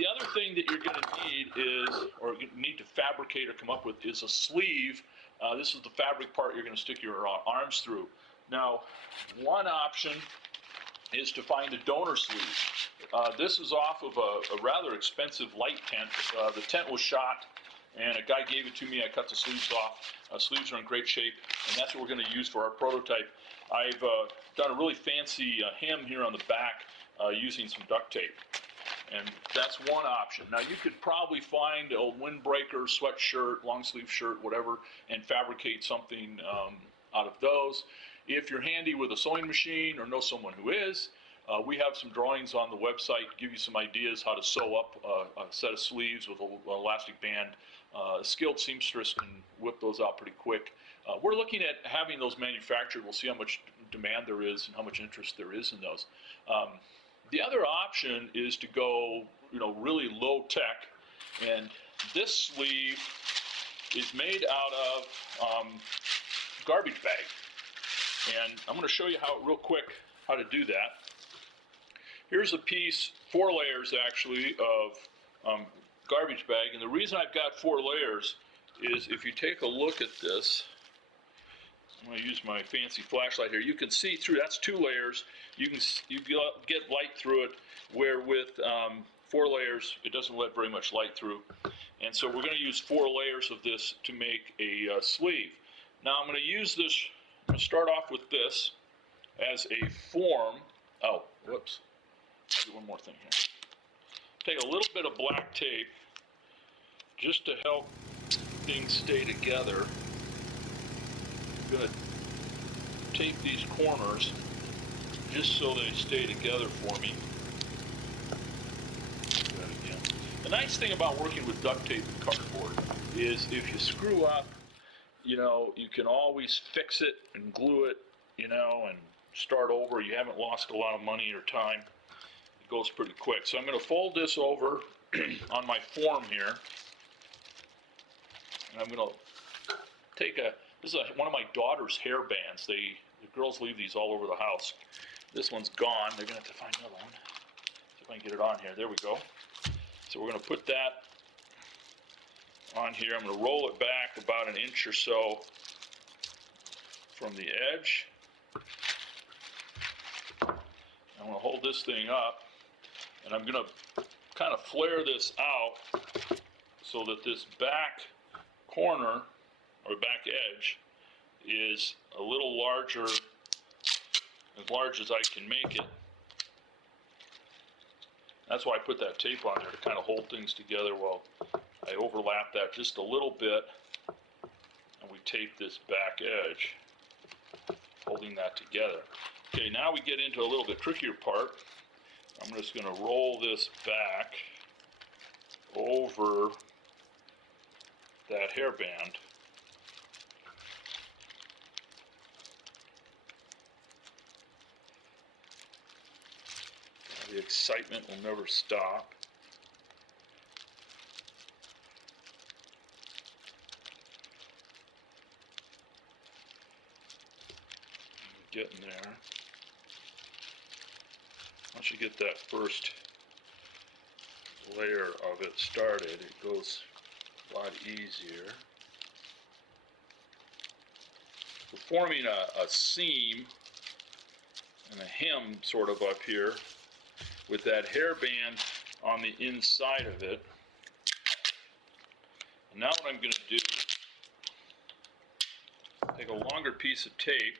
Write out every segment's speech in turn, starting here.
The other thing that you're going to need is, or need to fabricate or come up with, is a sleeve. This is the fabric part you're going to stick your arms through. Now, one option is to find a donor sleeve. This is off of a rather expensive light tent. The tent was shot, and a guy gave it to me. I cut the sleeves off. Sleeves are in great shape, and that's what we're going to use for our prototype. I've done a really fancy hem here on the back using some duct tape. And that's one option. Now, you could probably find a windbreaker, sweatshirt, long sleeve shirt, whatever, and fabricate something out of those. If you're handy with a sewing machine or know someone who is, we have some drawings on the website to give you some ideas how to sew up a set of sleeves with an elastic band. A skilled seamstress can whip those out pretty quick. We're looking at having those manufactured. We'll see how much demand there is and how much interest there is in those. The other option is to go, really low tech, and this sleeve is made out of garbage bag. And I'm going to show you real quick how to do that. Here's a piece, 4 layers actually, of garbage bag. And the reason I've got 4 layers is if you take a look at this, I'm going to use my fancy flashlight here. You can see through, that's 2 layers. You get light through it, where with 4 layers, it doesn't let very much light through. And so we're going to use 4 layers of this to make a sleeve. Now I'm going to use this, I'm going to start off with this as a form. Oh, whoops. Let's do one more thing here. Take a little bit of black tape just to help things stay together. I'm going to tape these corners just so they stay together for me. Do that again. The nice thing about working with duct tape and cardboard is if you screw up, you can always fix it and glue it, and start over. You haven't lost a lot of money or time. It goes pretty quick. So I'm going to fold this over on my form here. And I'm going to take this is one of my daughter's hair bands. The girls leave these all over the house. This one's gone. They're going to have to find another one. See if I can get it on here. There we go. So we're going to put that on here. I'm going to roll it back about an inch or so from the edge. I'm going to hold this thing up, and I'm going to kind of flare this out so that this back corner or back edge is a little larger, as large as I can make it. That's why I put that tape on there, to kind of hold things together while I overlap that just a little bit, and we tape this back edge, holding that together. Okay, now we get into a little bit trickier part. I'm just going to roll this back over that hairband. The excitement will never stop. Getting there. Once you get that first layer of it started, it goes a lot easier. We're forming a seam and a hem sort of up here with that hairband on the inside of it. And now what I'm going to do, take a longer piece of tape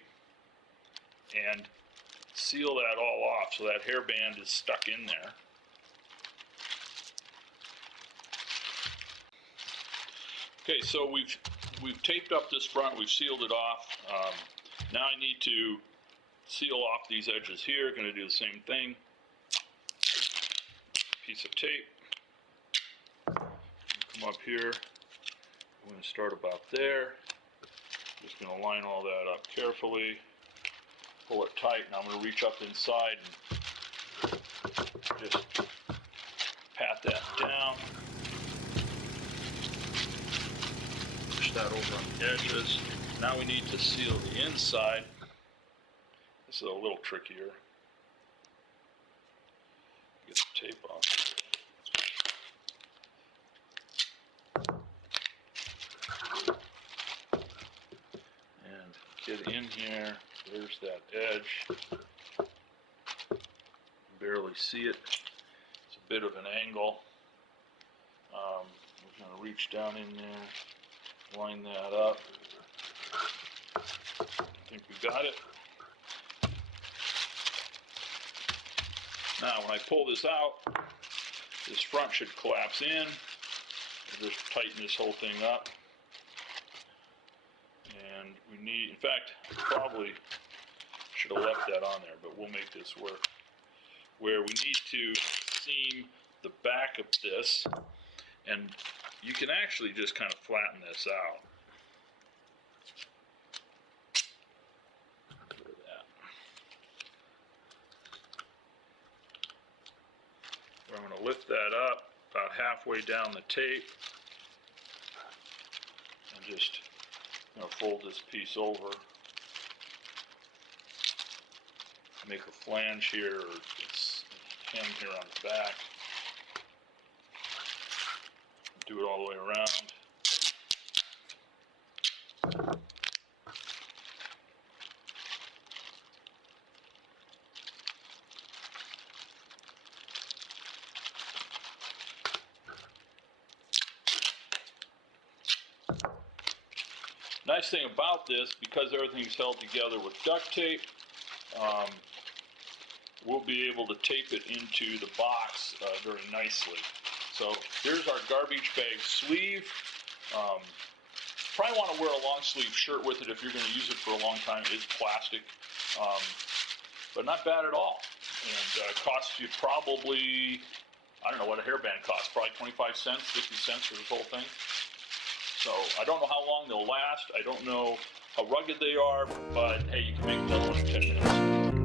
and seal that all off so that hairband is stuck in there. Okay, so we've taped up this front, we've sealed it off. Now I need to seal off these edges here. Going to do the same thing. Piece of tape. Come up here. I'm going to start about there. Just going to line all that up carefully. Pull it tight, and I'm going to reach up inside and just pat that down. Push that over on the edges. Now we need to seal the inside. This is a little trickier. Get the tape off. it in here. There's that edge. Barely see it. It's a bit of an angle. We're going to reach down in there, line that up. I think we got it. Now, when I pull this out, this front should collapse in. I'll just tighten this whole thing up. And we need, in fact, probably should have left that on there, but we'll make this work. Where we need to seam the back of this, and you can actually just kind of flatten this out. Look at that. I'm going to lift that up about halfway down the tape and just fold this piece over. Make a flange here, or it's hem here on the back. Do it all the way around. Nice thing about this, because everything's held together with duct tape, we'll be able to tape it into the box very nicely. So here's our garbage bag sleeve. Probably want to wear a long sleeve shirt with it if you're going to use it for a long time. It is plastic, but not bad at all. And costs you probably, I don't know what a hairband costs, probably 25 cents, 50 cents for this whole thing. So I don't know how long they'll last. I don't know how rugged they are, but hey, you can make another one in 10 minutes.